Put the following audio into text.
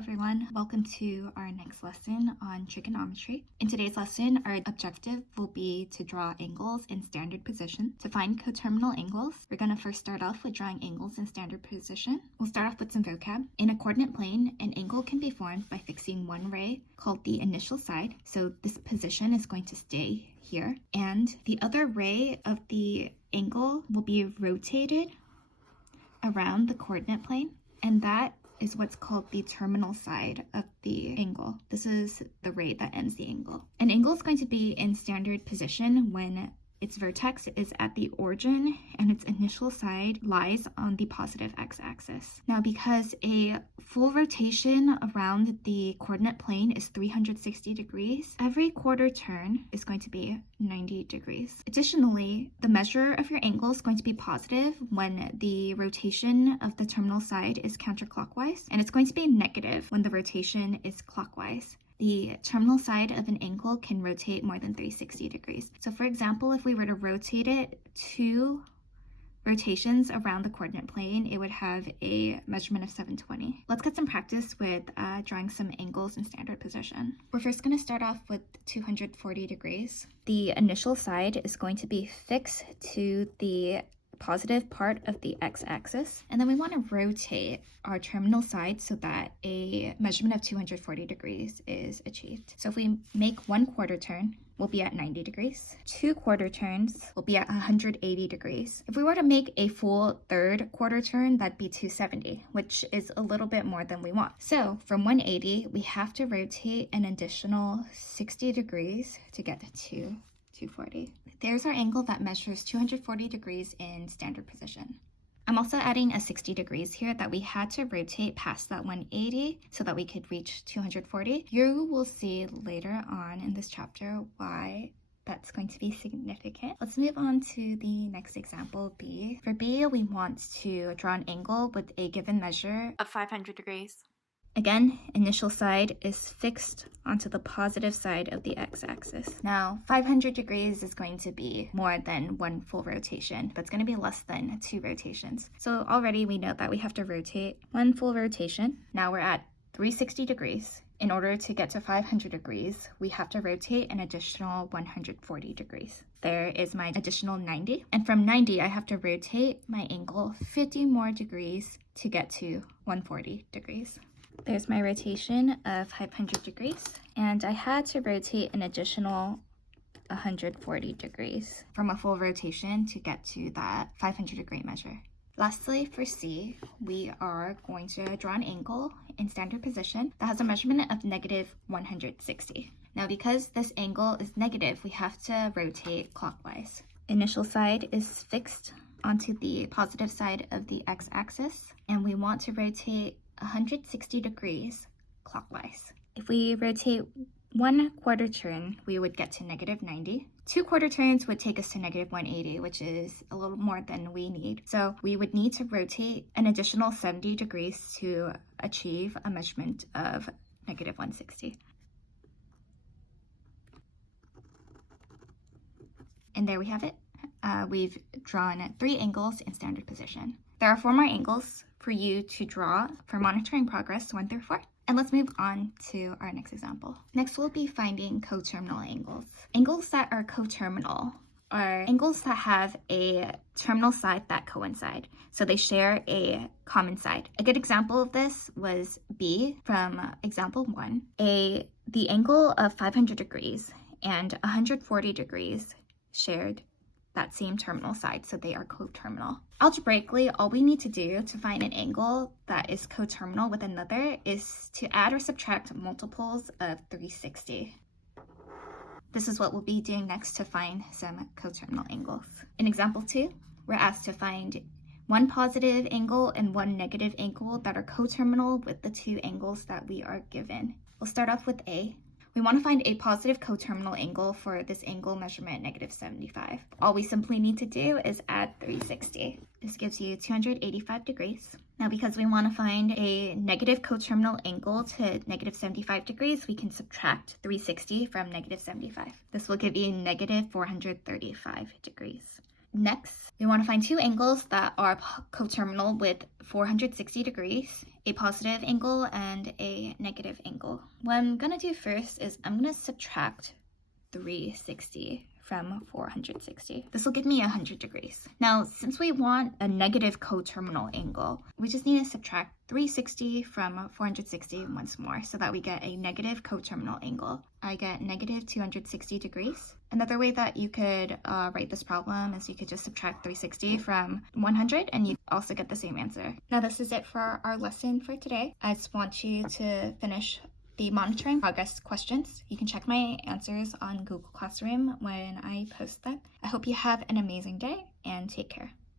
everyone, welcome to our next lesson on trigonometry. In today's lesson, our objective will be to draw angles in standard position. To find coterminal angles, we're going to first start off with drawing angles in standard position. We'll start off with some vocab. In a coordinate plane, an angle can be formed by fixing one ray called the initial side. So this position is going to stay here, and the other ray of the angle will be rotated around the coordinate plane, and that is what's called the terminal side of the angle. This is the ray that ends the angle. An angle is going to be in standard position when its vertex is at the origin and its initial side lies on the positive x-axis. Now, because a full rotation around the coordinate plane is 360 degrees, every quarter turn is going to be 90 degrees. Additionally, the measure of your angle is going to be positive when the rotation of the terminal side is counterclockwise, and it's going to be negative when the rotation is clockwise. The terminal side of an angle can rotate more than 360 degrees. So for example, if we were to rotate it 2 rotations around the coordinate plane, it would have a measurement of 720. Let's get some practice with drawing some angles in standard position. We're first going to start off with 240 degrees. The initial side is going to be fixed to the positive part of the x-axis, and then we want to rotate our terminal side so that a measurement of 240 degrees is achieved. So if we make 1 quarter turn, we'll be at 90 degrees. 2 quarter turns will be at 180 degrees. If we were to make a full 3rd quarter turn, that'd be 270, which is a little bit more than we want. So from 180, we have to rotate an additional 60 degrees to get to 240. There's our angle that measures 240 degrees in standard position. I'm also adding a 60 degrees here that we had to rotate past that 180 so that we could reach 240. You will see later on in this chapter why that's going to be significant. Let's move on to the next example, B. For B, we want to draw an angle with a given measure of 500 degrees. Again, initial side is fixed onto the positive side of the x-axis. Now, 500 degrees is going to be more than 1 full rotation, but it's going to be less than 2 rotations. So already we know that we have to rotate 1 full rotation. Now we're at 360 degrees. In order to get to 500 degrees, we have to rotate an additional 140 degrees. There is my additional 90. And from 90, I have to rotate my angle 50 more degrees to get to 140 degrees. There's my rotation of 500 degrees, and I had to rotate an additional 140 degrees from a full rotation to get to that 500 degree measure. Lastly, for C, we are going to draw an angle in standard position that has a measurement of negative 160. Now, because this angle is negative, we have to rotate clockwise. Initial side is fixed onto the positive side of the x-axis, and we want to rotate 160 degrees clockwise. If we rotate 1 quarter turn, we would get to negative 90. 2 quarter turns would take us to negative 180, which is a little more than we need. So we would need to rotate an additional 70 degrees to achieve a measurement of negative 160. And there we have it. We've drawn 3 angles in standard position. There are 4 more angles for you to draw for monitoring progress 1 through 4. And let's move on to our next example. Next, we'll be finding coterminal angles. Angles that are coterminal are angles that have a terminal side that coincide. So they share a common side. A good example of this was B from example 1. The angle of 500 degrees and 140 degrees shared that same terminal side, so they are coterminal. Algebraically, all we need to do to find an angle that is coterminal with another is to add or subtract multiples of 360. This is what we'll be doing next to find some coterminal angles. In example 2, we're asked to find 1 positive angle and 1 negative angle that are coterminal with the 2 angles that we are given. We'll start off with A. We want to find a positive coterminal angle for this angle measurement, negative 75. All we simply need to do is add 360. This gives you 285 degrees. Now, because we want to find a negative coterminal angle to negative 75 degrees, we can subtract 360 from negative 75. This will give you negative 435 degrees. Next, we want to find two angles that are coterminal with 460 degrees, a positive angle and a negative angle. What I'm going to do first is I'm going to subtract 360 from 460. This will give me 100 degrees. Now, since we want a negative coterminal angle, we just need to subtract 360 from 460 once more so that we get a negative coterminal angle. I get negative 260 degrees. Another way that you could write this problem is you could just subtract 360 from 100 and you also get the same answer. Now, this is it for our lesson for today. I just want you to finish the monitoring progress questions. You can check my answers on Google Classroom when I post them. I hope you have an amazing day and take care.